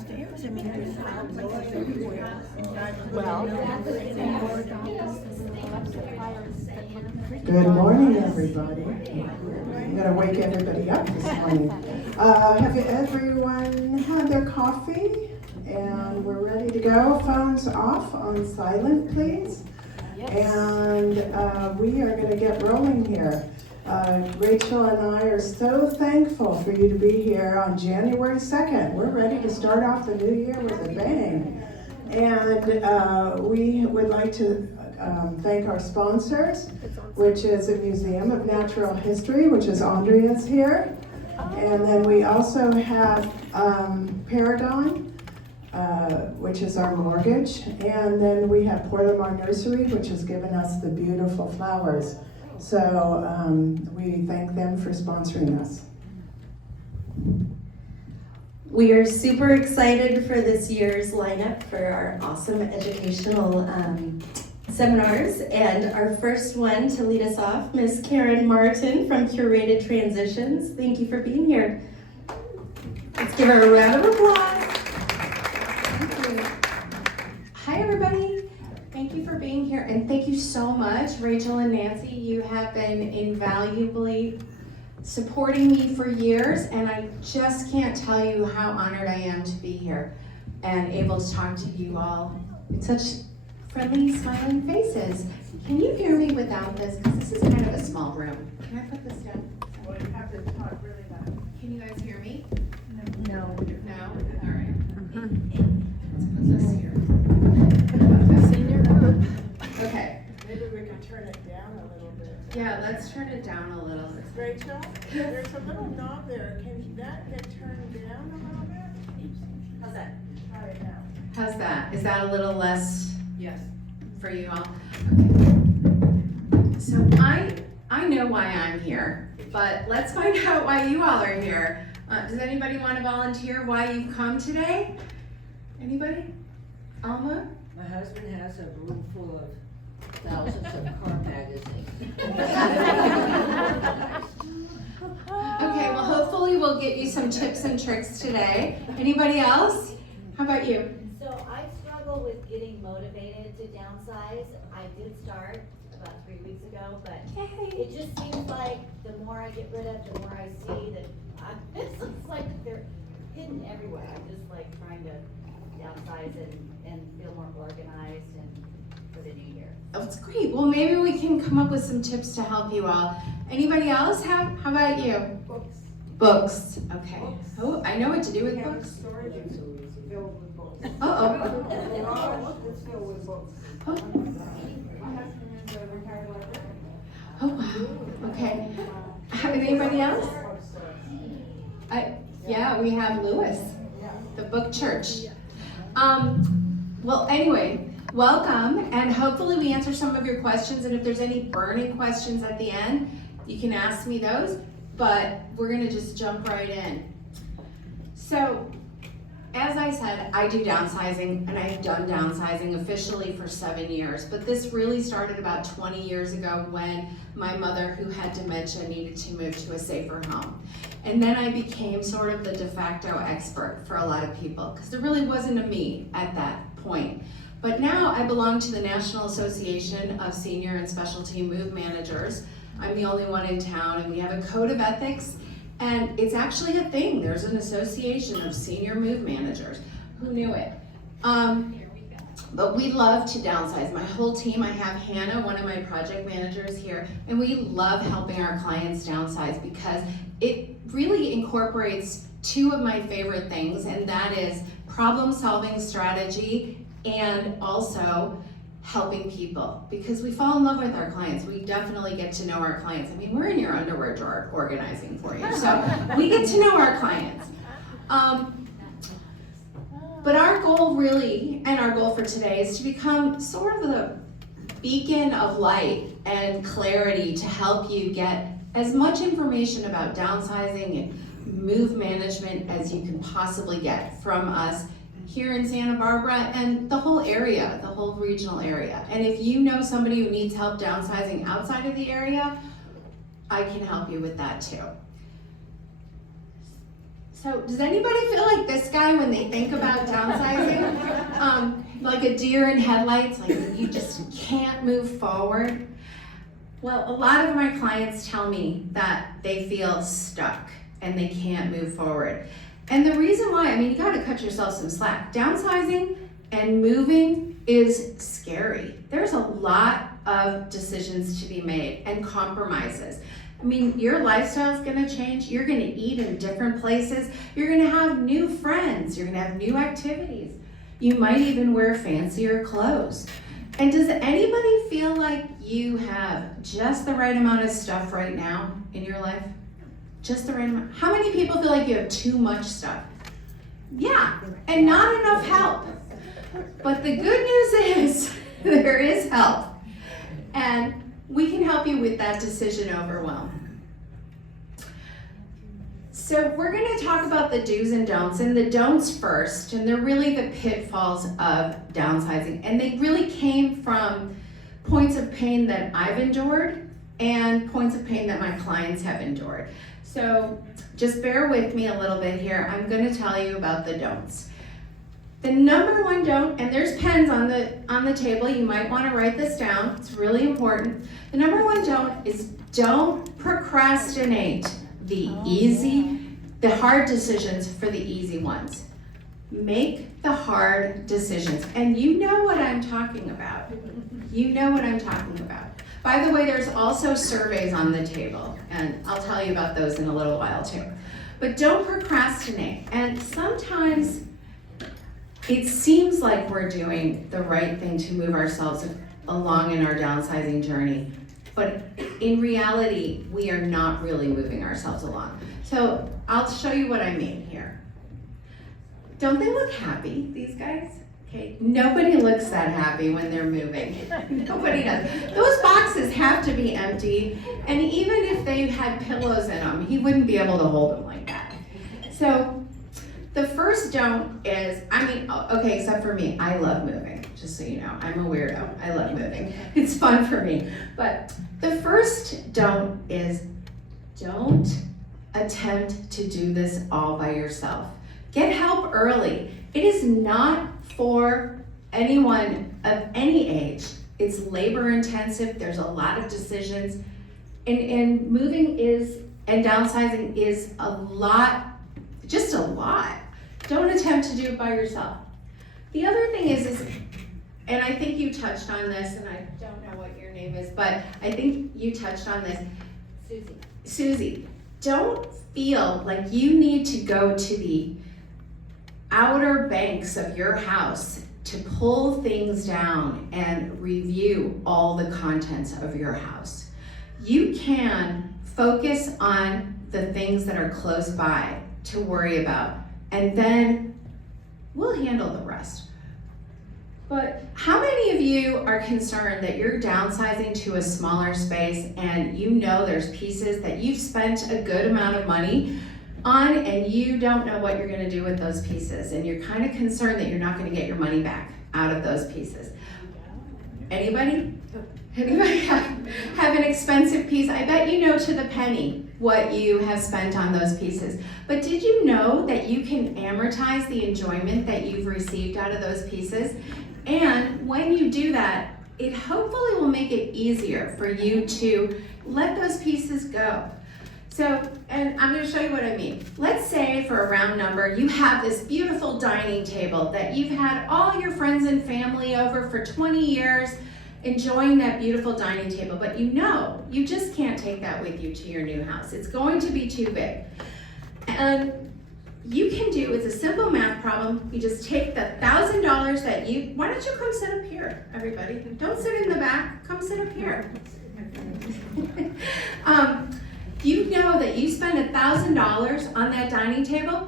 downstairs? I mean, there's places everywhere. Well, good morning, everybody. I'm going to wake everybody up this morning. Have everyone had their coffee? And we're ready to go. Phones off on silent, please. yes. And we are going to get rolling here. Rachel and I are so thankful for you to be here on January 2nd. We're ready to start off the new year with a bang. And we would like to thank our sponsors, which is the Museum of Natural History, which is Andrea's here. And then we also have Paragon, which is our mortgage. And then we have Portlamar Nursery, which has given us the beautiful flowers. So we thank them for sponsoring us. We are super excited for this year's lineup for our awesome educational seminars. And our first one to lead us off, Miss Karen Martin from Curated Transitions. Thank you for being here. Let's give her a round of applause. Thank you. Hi, everybody. Thank you for being here, and thank you so much, Rachel and Nancy. You have been invaluably supporting me for years, and I just can't tell you how honored I am to be here and able to talk to you all with such friendly, smiling faces. Can you hear me without this? Because this is kind of a small room. Can I put this down? Well, you have to talk really loud. Can you guys hear me? No. No? All right. Let's put this here. Senior group. Okay. Maybe we can turn it down a little bit. Yeah, let's turn it down a little. Rachel, there's a little knob there. Can that get turned down a little bit? How's that? Try it now. How's that? Is that a little less Yes. for you all? Okay. So I know why I'm here, but let's find out why you all are here. Does anybody want to volunteer why you've come today? Anybody? Alma? My husband has a room full of thousands of car magazines. Okay, well hopefully we'll get you some tips and tricks today. Anybody else? How about you? So I struggle with getting motivated to downsize. I did start about 3 weeks ago, but Yay. it just seems like the more I get rid of, the more I see that it's like they're hidden everywhere. I'm just like trying to downsize and feel more organized and for the new year. Oh, that's great. Well, maybe we can come up with some tips to help you all. Anybody else? How about you? Books. Books. Okay. Books. Oh, I know what to do with We have books. storage is filled with books. Uh-oh. The garage is filled with books. Oh. My husband is a retired librarian. Oh, wow. Okay. Anybody else? Yeah, we have Lewis, the book church. Well, anyway, welcome, and hopefully we answer some of your questions, and if there's any burning questions at the end, you can ask me those, but we're gonna just jump right in. So, as I said, I do downsizing, and I've done downsizing officially for 7 years, but this really started about 20 years ago when my mother, who had dementia, needed to move to a safer home. And then I became sort of the de facto expert for a lot of people, because there really wasn't a me at that point. But now I belong to the National Association of Senior and Specialty Move Managers. I'm the only one in town, and we have a code of ethics, and it's actually a thing. There's an association of senior move managers. Who knew it? But we love to downsize. My whole team, I have Hannah, one of my project managers here, and we love helping our clients downsize because it really incorporates two of my favorite things, and that is problem-solving strategy and also helping people, because we fall in love with our clients. We definitely get to know our clients. I mean, we're in your underwear drawer organizing for you, so we get to know our clients. But our goal really, and our goal for today, is to become sort of the beacon of light and clarity to help you get as much information about downsizing and move management as you can possibly get from us here in Santa Barbara and the whole area, the whole regional area. And if you know somebody who needs help downsizing outside of the area, I can help you with that too. So does anybody feel like this guy when they think about downsizing? Like a deer in headlights, like you just can't move forward? Well, a lot of my clients tell me that they feel stuck and they can't move forward. And the reason why, I mean, you gotta cut yourself some slack. Downsizing and moving is scary. There's a lot of decisions to be made and compromises. I mean, your lifestyle is gonna change. You're gonna eat in different places. You're gonna have new friends. You're gonna have new activities. You might even wear fancier clothes. And does anybody feel like you have just the right amount of stuff right now in your life? Just the right amount? How many people feel like you have too much stuff? Yeah, and not enough help. But the good news is there is help. And we can help you with that decision overwhelm. So we're going to talk about the do's and don'ts, and the don'ts first, and they're really the pitfalls of downsizing. And they really came from points of pain that I've endured and points of pain that my clients have endured. So just bear with me a little bit here. I'm going to tell you about the don'ts. The number one don't, and there's pens on the table, you might want to write this down, it's really important. The number one don't is don't procrastinate the hard decisions for the easy ones. Make the hard decisions. And you know what I'm talking about. You know what I'm talking about. By the way, there's also surveys on the table, and I'll tell you about those in a little while too. But don't procrastinate. And sometimes it seems like we're doing the right thing to move ourselves along in our downsizing journey, but in reality, we are not really moving ourselves along. So I'll show you what I mean here. Don't they look happy, these guys? Okay, nobody looks that happy when they're moving. Nobody does. Those boxes have to be empty, and even if they had pillows in them, he wouldn't be able to hold them like that. So the first don't is, okay, except for me, I love moving, just so you know. I'm a weirdo, I love moving. It's fun for me. But the first don't is, don't attempt to do this all by yourself. Get help early. It is not for anyone of any age. It's labor intensive, there's a lot of decisions, and moving and downsizing is a lot, just a lot. Don't attempt to do it by yourself. The other thing is, and I think you touched on this, and I don't know what your name is, but I think you touched on this. Susie, don't feel like you need to go to the outer banks of your house to pull things down and review all the contents of your house. You can focus on the things that are close by to worry about, and then we'll handle the rest. But how many of you are concerned that you're downsizing to a smaller space and you know there's pieces that you've spent a good amount of money on and you don't know what you're going to do with those pieces, and you're kind of concerned that you're not going to get your money back out of those pieces? Anybody? Anybody have an expensive piece? I bet you know to the penny what you have spent on those pieces. But did you know that you can amortize the enjoyment that you've received out of those pieces? And when you do that, it hopefully will make it easier for you to let those pieces go. So, and I'm going to show you what I mean. Let's say, for a round number, you have this beautiful dining table that you've had all your friends and family over for 20 years, enjoying that beautiful dining table, but you know you just can't take that with you to your new house. It's going to be too big. And you can do, it's a simple math problem. You just take the $1,000 that why don't you come sit up here, everybody? Don't sit in the back, come sit up here. You know that you spend $1,000 on that dining table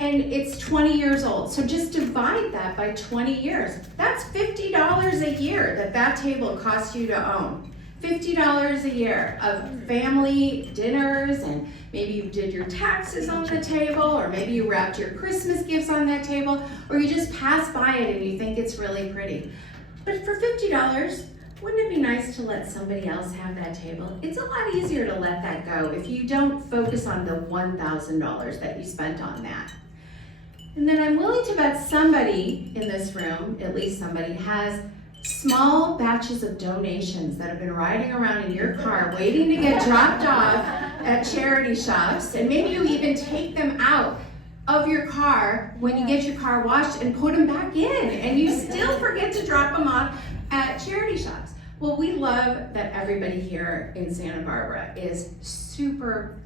and it's 20 years old. So just divide that by 20 years. That's $50 a year that table costs you to own. $50 a year of family dinners, and maybe you did your taxes on the table, or maybe you wrapped your Christmas gifts on that table, or you just pass by it and you think it's really pretty. But for $50, wouldn't it be nice to let somebody else have that table? It's a lot easier to let that go if you don't focus on the $1,000 that you spent on that. And then I'm willing to bet somebody in this room, at least somebody, has small batches of donations that have been riding around in your car waiting to get dropped off at charity shops, and maybe you even take them out of your car when you get your car washed and put them back in, and you still forget to drop them off at charity shops. Well, we love that everybody here in Santa Barbara is super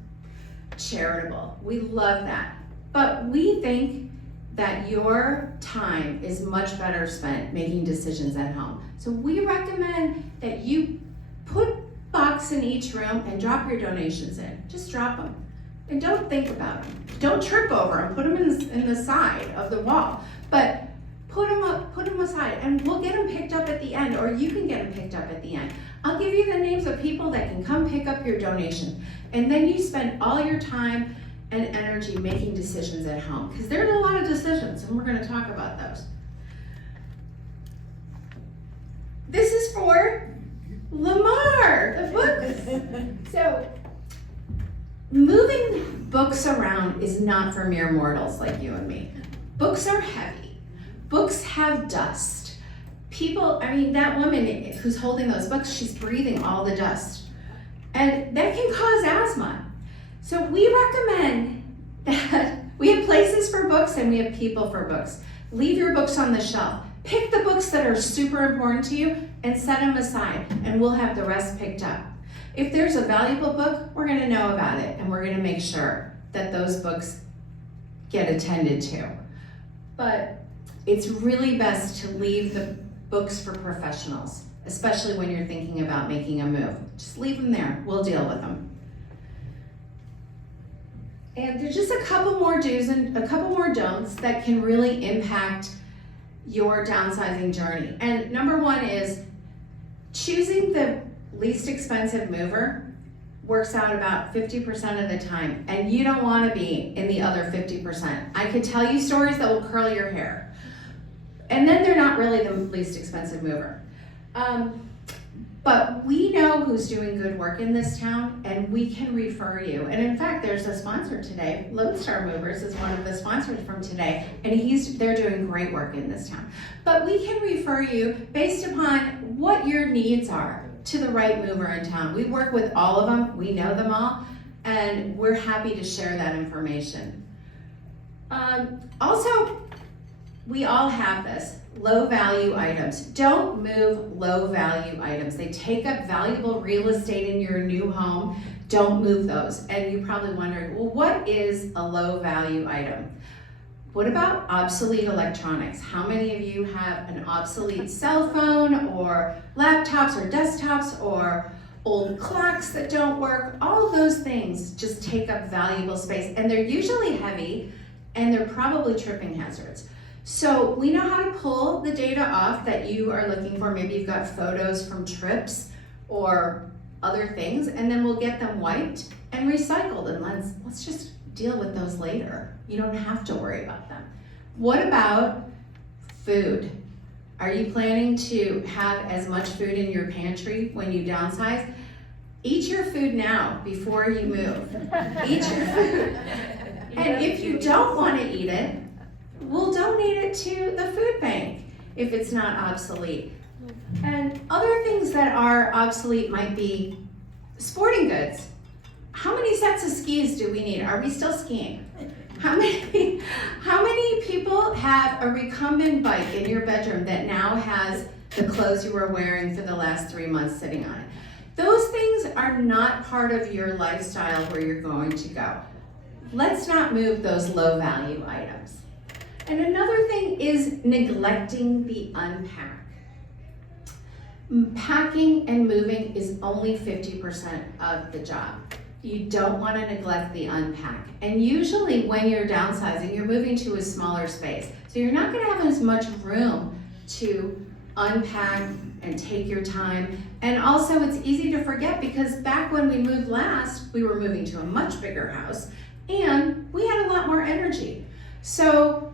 charitable. We love that. But we think that your time is much better spent making decisions at home. So we recommend that you put a box in each room and drop your donations in. Just drop them. And don't think about them. Don't trip over them. Put them in the side of the wall. But put them aside, and we'll get them picked up at the end, or you can get them picked up at the end. I'll give you the names of people that can come pick up your donation. And then you spend all your time and energy making decisions at home, because there's a lot of decisions, and we're going to talk about those. This is for Lamar, the books. So, moving books around is not for mere mortals like you and me. Books are heavy. Books have dust. People, I mean, that woman who's holding those books, she's breathing all the dust. And that can cause asthma. So we recommend that we have places for books and we have people for books. Leave your books on the shelf. Pick the books that are super important to you and set them aside, and we'll have the rest picked up. If there's a valuable book, we're going to know about it, and we're going to make sure that those books get attended to. But it's really best to leave the books for professionals, especially when you're thinking about making a move. Just leave them there. We'll deal with them. And there's just a couple more do's and a couple more don'ts that can really impact your downsizing journey. And number one is choosing the least expensive mover works out about 50% of the time, and you don't want to be in the other 50%. I could tell you stories that will curl your hair. And then they're not really the least expensive mover. But we know who's doing good work in this town, and we can refer you. And in fact, there's a sponsor today. Lodestar Movers is one of the sponsors from today, and they're doing great work in this town. But we can refer you based upon what your needs are to the right mover in town. We work with all of them, we know them all, and we're happy to share that information. Also, we all have this. Low value items. Don't move low value items. They take up valuable real estate in your new home. Don't move those. And you're probably wondering, well, what is a low value item? What about obsolete electronics? How many of you have an obsolete cell phone or laptops or desktops or old clocks that don't work? All of those things just take up valuable space, and they're usually heavy, and they're probably tripping hazards. So we know how to pull the data off that you are looking for. Maybe you've got photos from trips or other things, and then we'll get them wiped and recycled, and let's just deal with those later. You don't have to worry about them. What about food? Are you planning to have as much food in your pantry when you downsize? Eat your food now before you move. Eat your food. And if you don't want to eat it, we'll donate it to the food bank if it's not obsolete. And other things that are obsolete might be sporting goods. How many sets of skis do we need? Are we still skiing? How many people have a recumbent bike in your bedroom that now has the clothes you were wearing for the last 3 months sitting on it? Those things are not part of your lifestyle where you're going to go. Let's not move those low value items. And another thing is neglecting the unpack. Packing and moving is only 50% of the job. You don't want to neglect the unpack. And usually when you're downsizing, you're moving to a smaller space. So you're not going to have as much room to unpack and take your time. And also it's easy to forget because back when we moved last, we were moving to a much bigger house and we had a lot more energy. So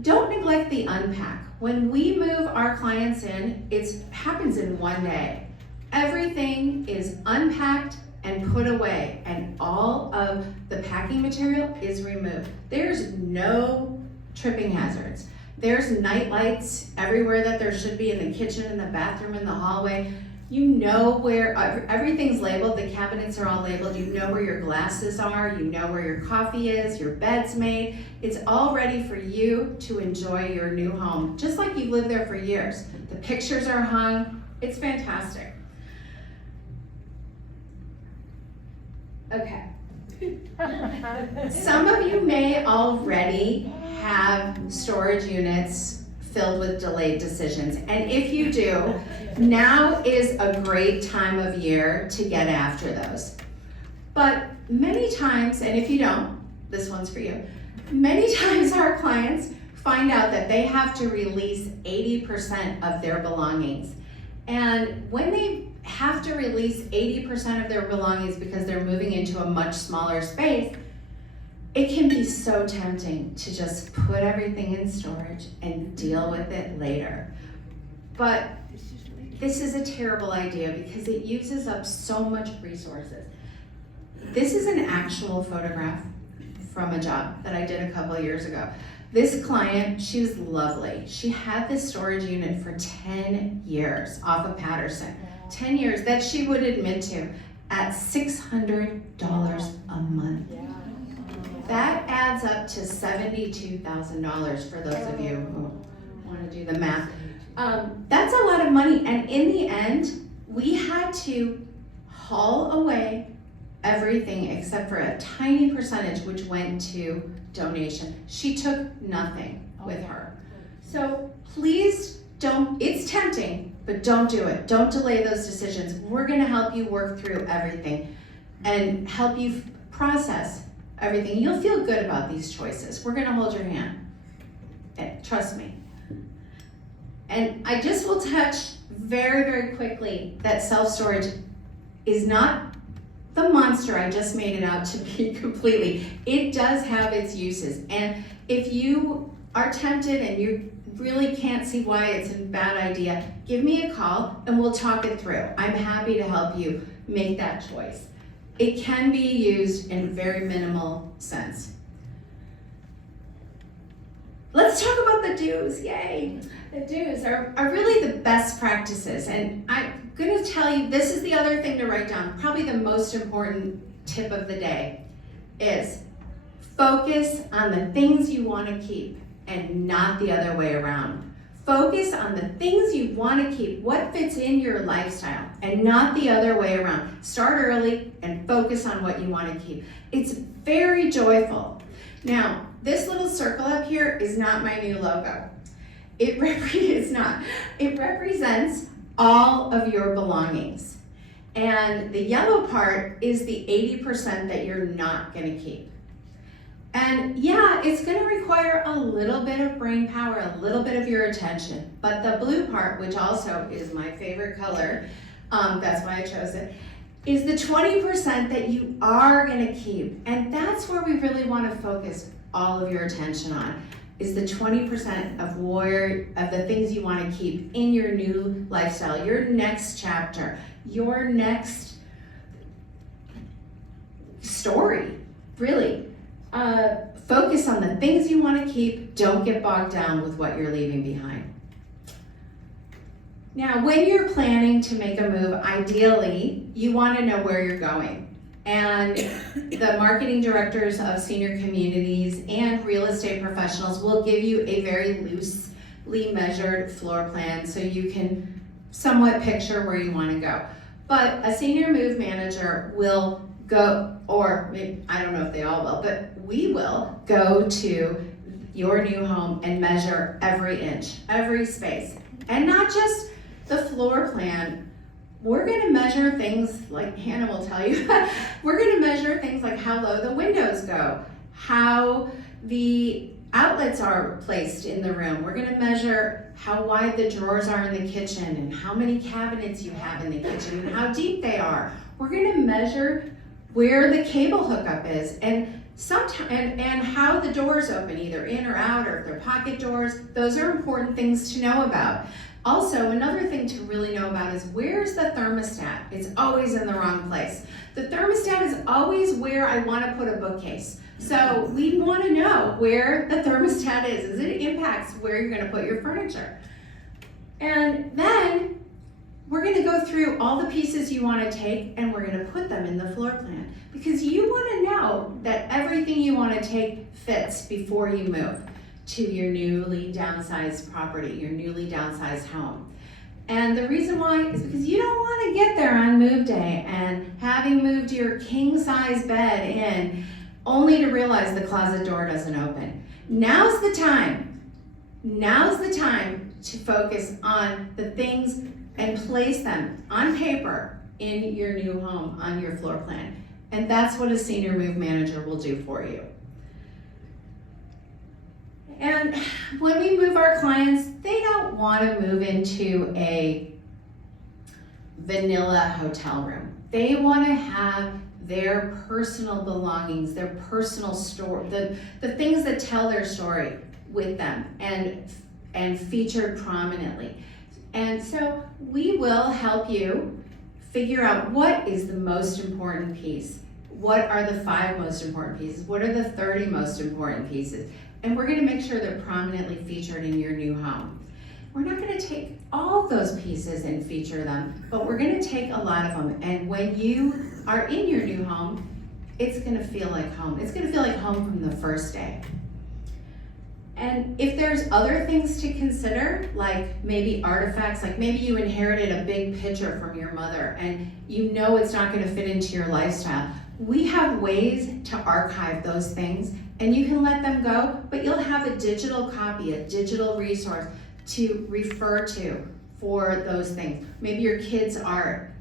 don't neglect the unpack. When we move our clients in, it happens in one day. Everything is unpacked and put away, and all of the packing material is removed. There's no tripping hazards. There's night lights everywhere that there should be, in the kitchen, in the bathroom, in the hallway. You know where everything's labeled. The cabinets are all labeled. You know where your glasses are. You know where your coffee is, your bed's made. It's all ready for you to enjoy your new home, just like you've lived there for years. The pictures are hung. It's fantastic. Okay. Some of you may already have storage units filled with delayed decisions. And if you do, now is a great time of year to get after those. But many times, and if you don't, this one's for you, many times our clients find out that they have to release 80% of their belongings. And when they have to release 80% of their belongings because they're moving into a much smaller space, it can be so tempting to just put everything in storage and deal with it later. But this is a terrible idea because it uses up so much resources. This is an actual photograph from a job that I did a couple of years ago. This client, she was lovely. She had this storage unit for 10 years off of Patterson. 10 years that she would admit to at $600 a month. That adds up to $72,000 for those of you who want to do the math. That's a lot of money, and in the end, we had to haul away everything except for a tiny percentage which went to donation. She took nothing with her. So please don't, it's tempting, but don't do it. Don't delay those decisions. We're gonna help you work through everything and help you process everything. You'll feel good about these choices. We're gonna hold your hand. And trust me. And I just will touch very, very quickly that self-storage is not the monster I just made it out to be completely. It does have its uses. And if you are tempted and you really can't see why it's a bad idea, give me a call and we'll talk it through. I'm happy to help you make that choice. It can be used in very minimal sense. Let's talk about the do's, yay. The do's are really the best practices. And I'm gonna tell you, this is the other thing to write down, probably the most important tip of the day, is focus on the things you wanna keep and not the other way around. Focus on the things you wanna keep, what fits in your lifestyle, and not the other way around. Start early and focus on what you wanna keep. It's very joyful. Now, this little circle up here is not my new logo. It represents all of your belongings. And the yellow part is the 80% that you're not gonna keep. And yeah, it's gonna require a little bit of brain power, a little bit of your attention. But the blue part, which also is my favorite color, that's why I chose it, is the 20% that you are gonna keep. And that's where we really wanna focus all of your attention on, is the 20% of the things you wanna keep in your new lifestyle, your next chapter, your next story, really. Focus on the things you wanna keep, don't get bogged down with what you're leaving behind. Now, when you're planning to make a move, ideally, you wanna know where you're going. And the marketing directors of senior communities and real estate professionals will give you a very loosely measured floor plan so you can somewhat picture where you wanna go. But a senior move manager will go, or maybe, I don't know if they all will, but we will go to your new home and measure every inch, every space. And not just the floor plan. We're gonna measure things like Hannah will tell you. We're gonna measure things like how low the windows go, how the outlets are placed in the room. We're gonna measure how wide the drawers are in the kitchen and how many cabinets you have in the kitchen and how deep they are. We're gonna measure where the cable hookup is. And Sometimes, and how the doors open, either in or out, or if they're pocket doors, those are important things to know about. Also, another thing to really know about is where's the thermostat? It's always in the wrong place. The thermostat is always where I want to put a bookcase. So we want to know where the thermostat is, as it impacts where you're going to put your furniture. And then we're going to go through all the pieces you want to take, and we're going to put them in the floor plan, because you want to know that everything you want to take fits before you move to your newly downsized property, your newly downsized home. And the reason why is because you don't want to get there on move day and having moved your king size bed in only to realize the closet door doesn't open. Now's the time to focus on the things and place them on paper in your new home, on your floor plan. And that's what a senior move manager will do for you. And when we move our clients, they don't want to move into a vanilla hotel room. They want to have their personal belongings, their personal story, the things that tell their story with them and featured prominently. And so we will help you figure out what is the most important piece. What are the 5 most important pieces? What are the 30 most important pieces? And we're gonna make sure they're prominently featured in your new home. We're not gonna take all of those pieces and feature them, but we're gonna take a lot of them. And when you are in your new home, it's gonna feel like home. It's gonna feel like home from the first day. And if there's other things to consider, like maybe artifacts, like maybe you inherited a big picture from your mother and you know it's not gonna fit into your lifestyle, we have ways to archive those things, and you can let them go, but you'll have a digital copy, a digital resource to refer to for those things. Maybe your kids' art,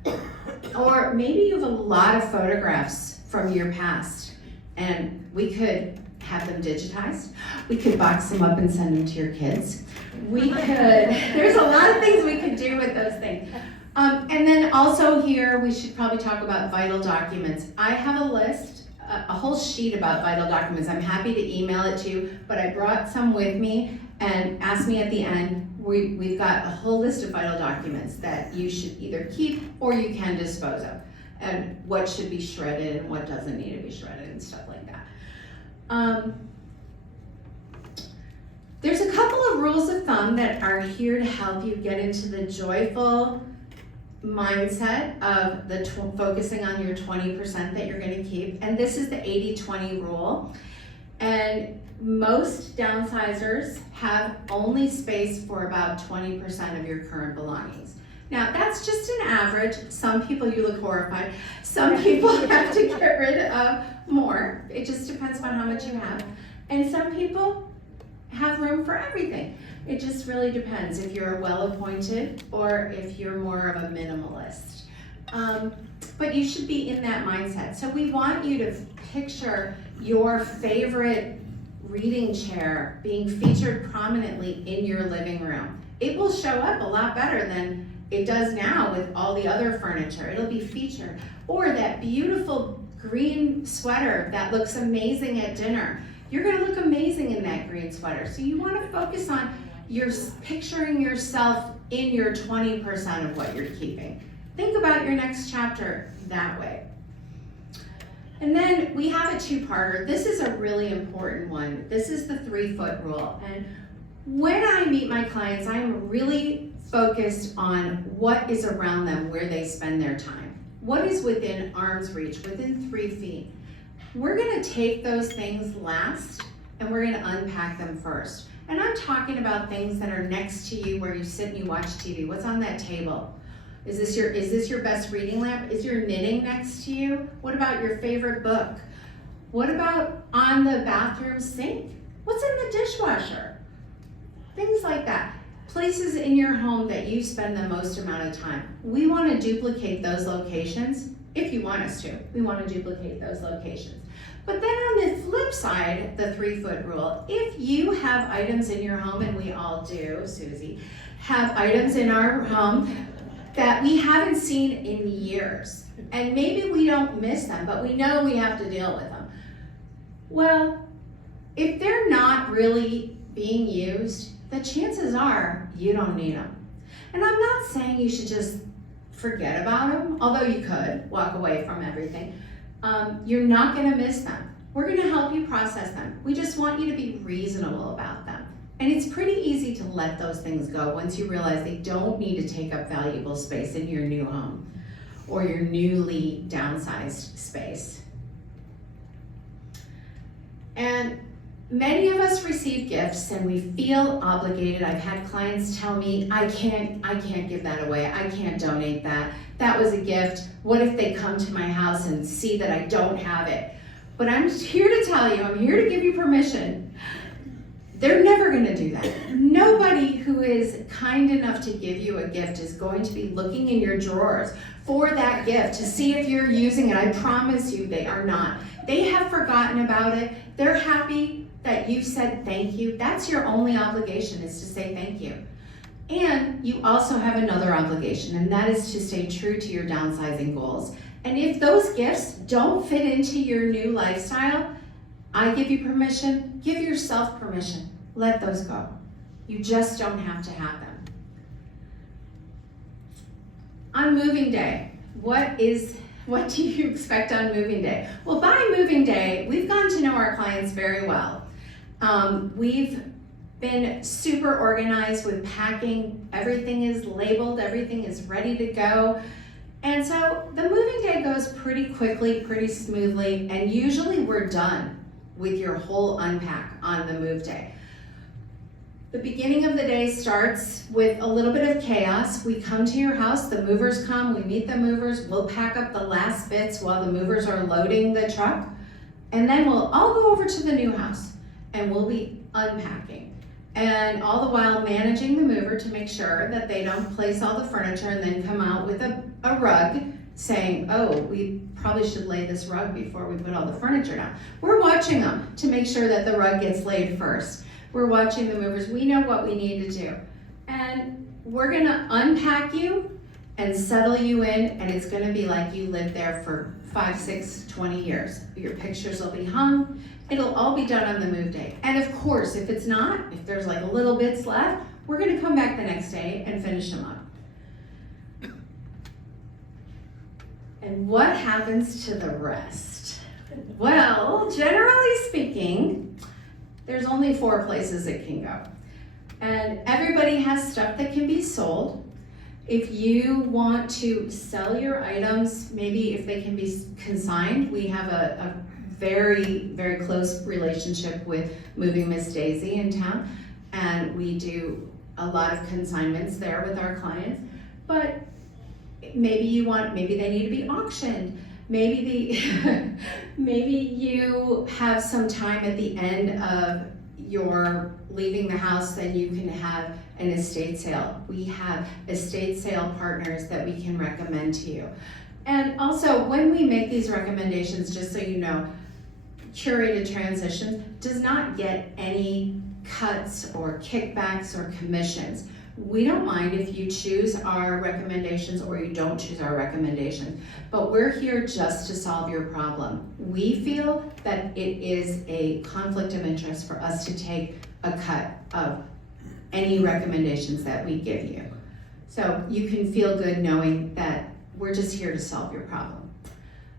or maybe you have a lot of photographs from your past, and we could have them digitized. We could box them up and send them to your kids. There's a lot of things we could do with those things. And then also here, we should probably talk about vital documents. I have a list, a whole sheet about vital documents. I'm happy to email it to you, but I brought some with me, and ask me at the end. We've got a whole list of vital documents that you should either keep or you can dispose of, and what should be shredded and what doesn't need to be shredded and stuff like that. There's a couple of rules of thumb that are here to help you get into the joyful mindset of focusing on your 20% that you're going to keep. And this is the 80-20 rule. And most downsizers have only space for about 20% of your current belongings. Now, that's just an average. Some people, you look horrified. Some people have to get rid of more. It just depends on how much you have. And some people have room for everything. It just really depends if you're well-appointed or if you're more of a minimalist. But you should be in that mindset. So we want you to picture your favorite reading chair being featured prominently in your living room. It will show up a lot better than it does now with all the other furniture. It'll be featured. Or that beautiful green sweater that looks amazing at dinner. You're gonna look amazing in that green sweater. So you wanna focus on picturing yourself in your 20% of what you're keeping. Think about your next chapter that way. And then we have a 2-parter. This is a really important one. This is the 3-foot rule. And when I meet my clients, I'm really focused on what is around them, where they spend their time. What is within arm's reach, within 3 feet? We're gonna take those things last, and we're gonna unpack them first. And I'm talking about things that are next to you where you sit and you watch TV. What's on that table? Is this your best reading lamp? Is your knitting next to you? What about your favorite book? What about on the bathroom sink? What's in the dishwasher? Things like that. Places in your home that you spend the most amount of time. We want to duplicate those locations, if you want us to. We want to duplicate those locations. But then on the flip side, the 3-foot rule, if you have items in your home, and we all do, Susie, have items in our home that we haven't seen in years, and maybe we don't miss them, but we know we have to deal with them. Well, if they're not really being used, the chances are you don't need them. And I'm not saying you should just forget about them, although you could walk away from everything. You're not gonna miss them. We're gonna help you process them. We just want you to be reasonable about them. And it's pretty easy to let those things go once you realize they don't need to take up valuable space in your new home or your newly downsized space. And many of us receive gifts and we feel obligated. I've had clients tell me, I can't give that away. I can't donate that. That was a gift. What if they come to my house and see that I don't have it? But I'm here to tell you, I'm here to give you permission. They're never gonna do that. Nobody who is kind enough to give you a gift is going to be looking in your drawers for that gift to see if you're using it. I promise you they are not. They have forgotten about it. They're happy that you said thank you. That's your only obligation, is to say thank you. And you also have another obligation, and that is to stay true to your downsizing goals. And if those gifts don't fit into your new lifestyle, I give you permission, give yourself permission. Let those go. You just don't have to have them. On moving day, what do you expect on moving day? Well, by moving day, we've gotten to know our clients very well. We've been super organized with packing. Everything is labeled, everything is ready to go. And so the moving day goes pretty quickly, pretty smoothly, and usually we're done with your whole unpack on the move day. The beginning of the day starts with a little bit of chaos. We come to your house, the movers come, we meet the movers, we'll pack up the last bits while the movers are loading the truck, and then we'll all go over to the new house and we'll be unpacking. And all the while managing the mover to make sure that they don't place all the furniture and then come out with a rug saying, oh, we probably should lay this rug before we put all the furniture down. We're watching them to make sure that the rug gets laid first. We're watching the movers. We know what we need to do. And we're gonna unpack you and settle you in, and it's gonna be like you lived there for 5, 6, 20 years. Your pictures will be hung. It'll all be done on the move day. And of course, if it's not, if there's like little bits left, we're gonna come back the next day and finish them up. And what happens to the rest? Well, generally speaking, there's only 4 places it can go. And everybody has stuff that can be sold. If you want to sell your items, maybe if they can be consigned, we have a very, very close relationship with Moving Miss Daisy in town, and we do a lot of consignments there with our clients. But maybe they need to be auctioned. Maybe you have some time at the end of your leaving the house, then you can have an estate sale. We have estate sale partners that we can recommend to you. And also, when we make these recommendations, just so you know, Curated Transitions does not get any cuts or kickbacks or commissions. We don't mind if you choose our recommendations or you don't choose our recommendations, but we're here just to solve your problem. We feel that it is a conflict of interest for us to take a cut of any recommendations that we give you. So you can feel good knowing that we're just here to solve your problem.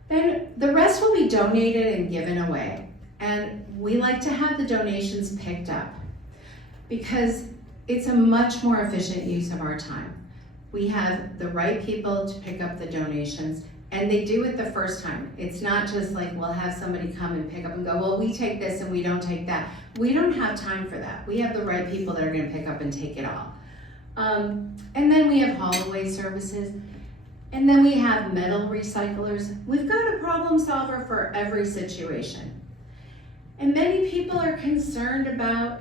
Then the rest will be donated and given away. And we like to have the donations picked up because it's a much more efficient use of our time. We have the right people to pick up the donations, and they do it the first time. It's not just like we'll have somebody come and pick up and go, well, we take this and we don't take that. We don't have time for that. We have the right people that are gonna pick up and take it all. And then we have haul-away services, and then we have metal recyclers. We've got a problem solver for every situation. And many people are concerned about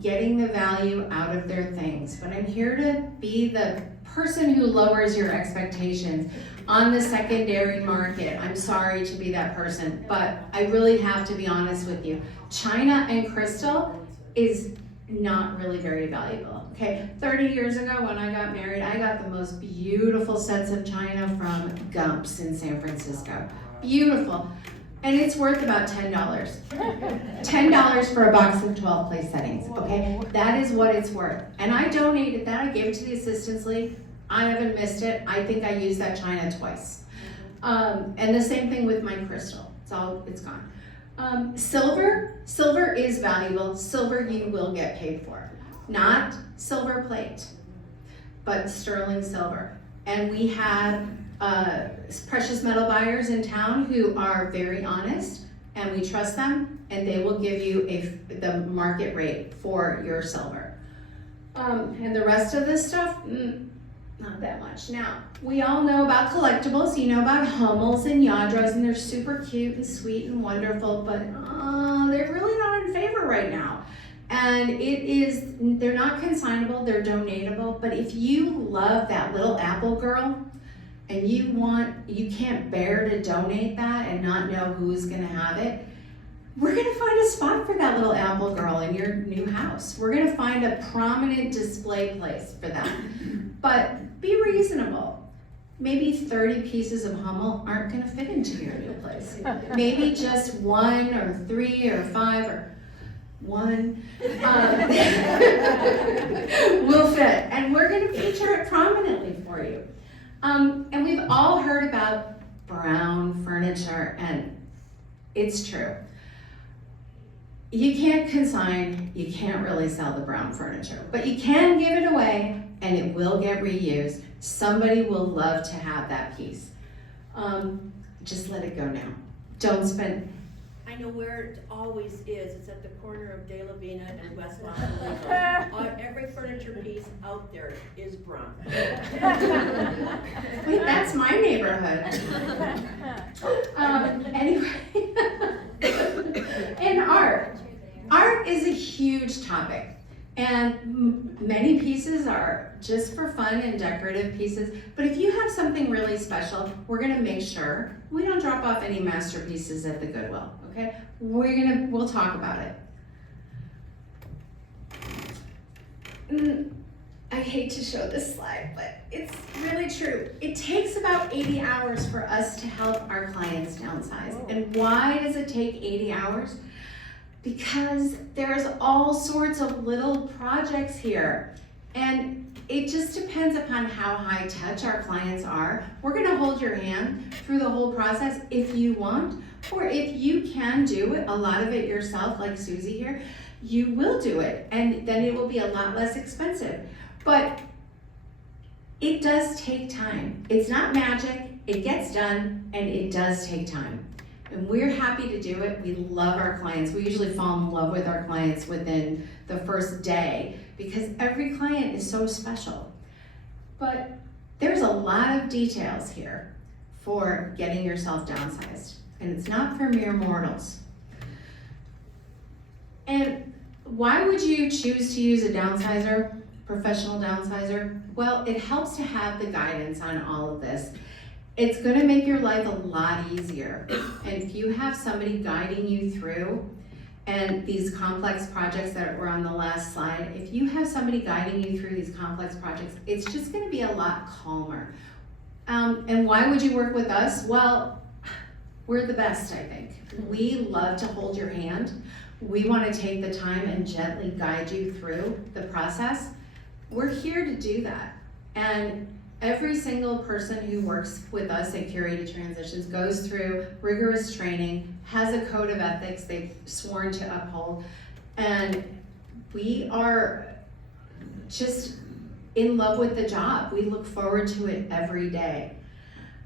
getting the value out of their things, but I'm here to be the person who lowers your expectations on the secondary market. I'm sorry to be that person, but I really have to be honest with you. China and crystal is not really very valuable, okay? 30 years ago when I got married, I got the most beautiful sets of china from Gump's in San Francisco. Beautiful. And it's worth about $10. $10 for a box of 12 place settings, okay? That is what it's worth. And I donated that, I gave it to the Assistance League. I haven't missed it. I think I used that china twice. And the same thing with my crystal. It's gone. Silver is valuable. Silver you will get paid for. Not silver plate, but sterling silver. And we have precious metal buyers in town who are very honest, and we trust them, and they will give you the market rate for your silver. And the rest of this stuff, not that much. Now, we all know about collectibles. You know about Hummels and Yadras, and they're super cute and sweet and wonderful, but they're really not in favor right now. And they're not consignable, they're donatable, but if you love that little apple girl, and you can't bear to donate that and not know who's gonna have it, we're gonna find a spot for that little apple girl in your new house. We're gonna find a prominent display place for that. But be reasonable. Maybe 30 pieces of Hummel aren't gonna fit into your new place. Maybe just 1 or 3 or 5 or 1 will fit. And we're gonna feature it prominently for you. And we've all heard about brown furniture, and it's true. You can't consign, you can't really sell the brown furniture, but you can give it away and it will get reused. Somebody will love to have that piece. Just let it go now. Don't spend. I know where it always is. It's at the corner of De La Vina and West Los. Every furniture piece out there is brown. Wait, that's my neighborhood. Anyway, and art. Art is a huge topic, and many pieces are just for fun and decorative pieces, but if you have something really special, we're gonna make sure we don't drop off any masterpieces at the Goodwill, okay? We'll talk about it. I hate to show this slide, but it's really true. It takes about 80 hours for us to help our clients downsize. And why does it take 80 hours? Because there's all sorts of little projects here. And it just depends upon how high touch our clients are. We're gonna hold your hand through the whole process if you want, or if you can do it, a lot of it yourself, like Susie here, you will do it, and then it will be a lot less expensive. But it does take time. It's not magic, it gets done, and it does take time. And we're happy to do it. We love our clients. We usually fall in love with our clients within the first day because every client is so special. But there's a lot of details here for getting yourself downsized, and it's not for mere mortals. And why would you choose to use a downsizer, professional downsizer? Well, it helps to have the guidance on all of this. It's gonna make your life a lot easier. And if you have somebody guiding you through, and these complex projects that were on the last slide, if you have somebody guiding you through these complex projects, it's just gonna be a lot calmer. And why would you work with us? Well, we're the best, I think. We love to hold your hand. We wanna take the time and gently guide you through the process. We're here to do that. And every single person who works with us at Curated Transitions goes through rigorous training, has a code of ethics they've sworn to uphold, and we are just in love with the job. We look forward to it every day.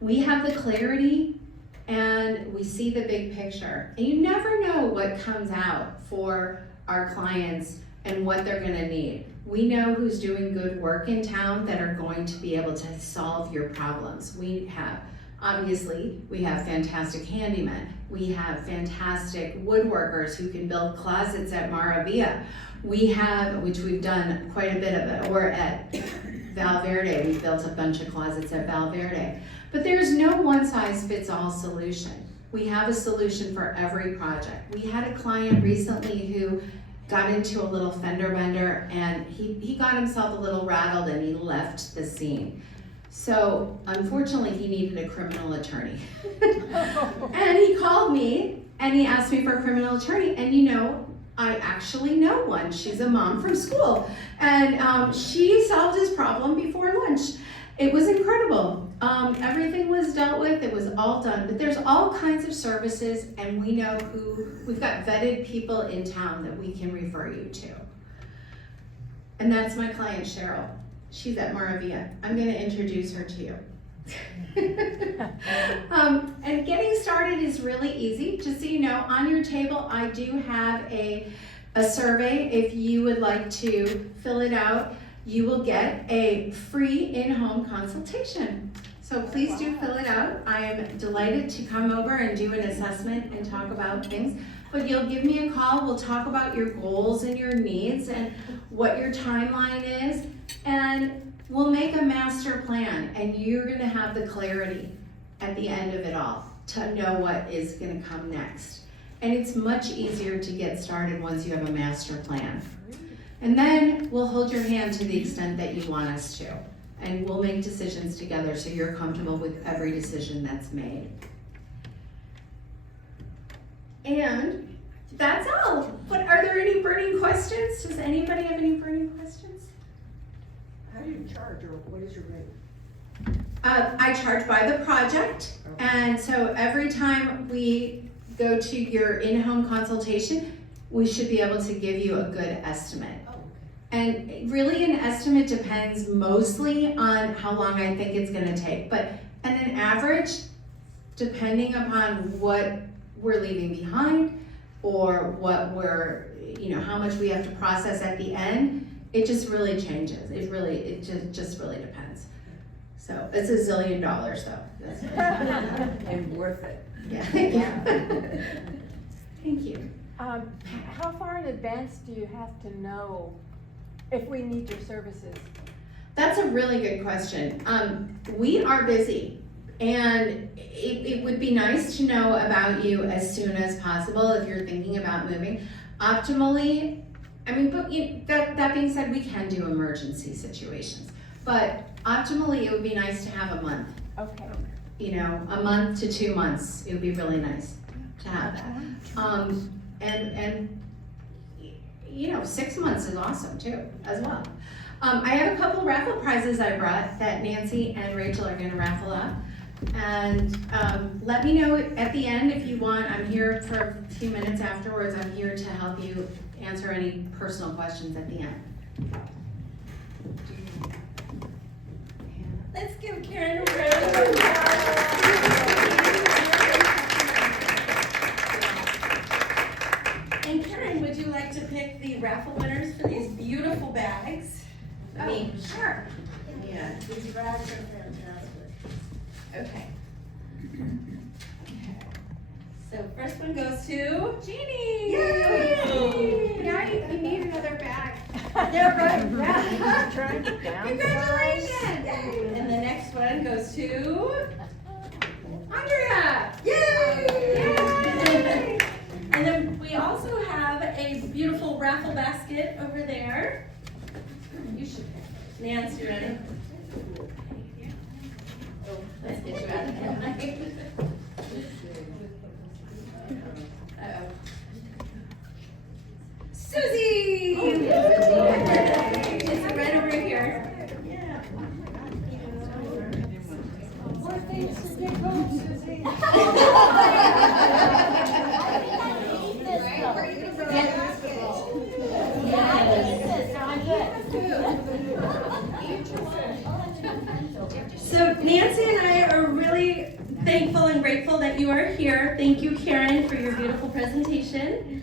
We have the clarity and we see the big picture. And you never know what comes out for our clients and what they're gonna need. We know who's doing good work in town that are going to be able to solve your problems. Obviously, we have fantastic handymen. We have fantastic woodworkers who can build closets at Maravilla. We have, which we've done quite a bit of it, or at Valverde, we've built a bunch of closets at Valverde. But there's no one-size-fits-all solution. We have a solution for every project. We had a client recently who got into a little fender bender and he got himself a little rattled and he left the scene. So unfortunately, he needed a criminal attorney. And he called me and he asked me for a criminal attorney. And you know, I actually know one. She's a mom from school. And she solved his problem before lunch. It was incredible. Everything was dealt with, it was all done. But there's all kinds of services, and we know we've got vetted people in town that we can refer you to. And that's my client, Cheryl. She's at Moravia. I'm gonna introduce her to you. And getting started is really easy. Just so you know, on your table, I do have a survey. If you would like to fill it out, you will get a free in-home consultation. So please do fill it out. I am delighted to come over and do an assessment and talk about things. But you'll give me a call, we'll talk about your goals and your needs and what your timeline is, and we'll make a master plan, and you're gonna have the clarity at the end of it all to know what is gonna come next. And it's much easier to get started once you have a master plan. And then we'll hold your hand to the extent that you want us to. And we'll make decisions together so you're comfortable with every decision that's made. And that's all. But are there any burning questions? Does anybody have any burning questions? How do you charge, or what is your rate? I charge by the project. And so every time we go to your in-home consultation, we should be able to give you a good estimate. And really an estimate depends mostly on how long I think it's gonna take. But at an average, depending upon what we're leaving behind or what we're, how much we have to process at the end, it just really changes. It just really depends. So it's $1 zillion though. And worth it. Yeah. Thank you. How far in advance do you have to know if we need your services? That's a really good question. We are busy, and it would be nice to know about you as soon as possible if you're thinking about moving. Optimally, that being said, we can do emergency situations, but optimally it would be nice to have a month. Okay. A month to 2 months, it would be really nice to have that. And 6 months is awesome too, as well. I have a couple raffle prizes I brought that Nancy and Rachel are gonna raffle up. And let me know at the end if you want. I'm here for a few minutes afterwards. I'm here to help you answer any personal questions at the end. Let's give Karen a round of applause. And Karen, would you like to pick the raffle winners for these beautiful bags? Sure. Yeah, these bags are fantastic. Okay. So first one goes to Jeannie. Yay! Now you need another bag. Yeah, right. Yeah. Trying to Congratulations! And the next one goes to Andrea. Yay! Yay! And then we also have a beautiful raffle basket over there. You should pick. Nancy, ready? Oh, let's get you out of here. Uh-oh. Susie! It's right over here. Yeah. More things to take home, Susie. So Nancy and I are really thankful and grateful that you are here. Thank you, Karen, for your beautiful presentation.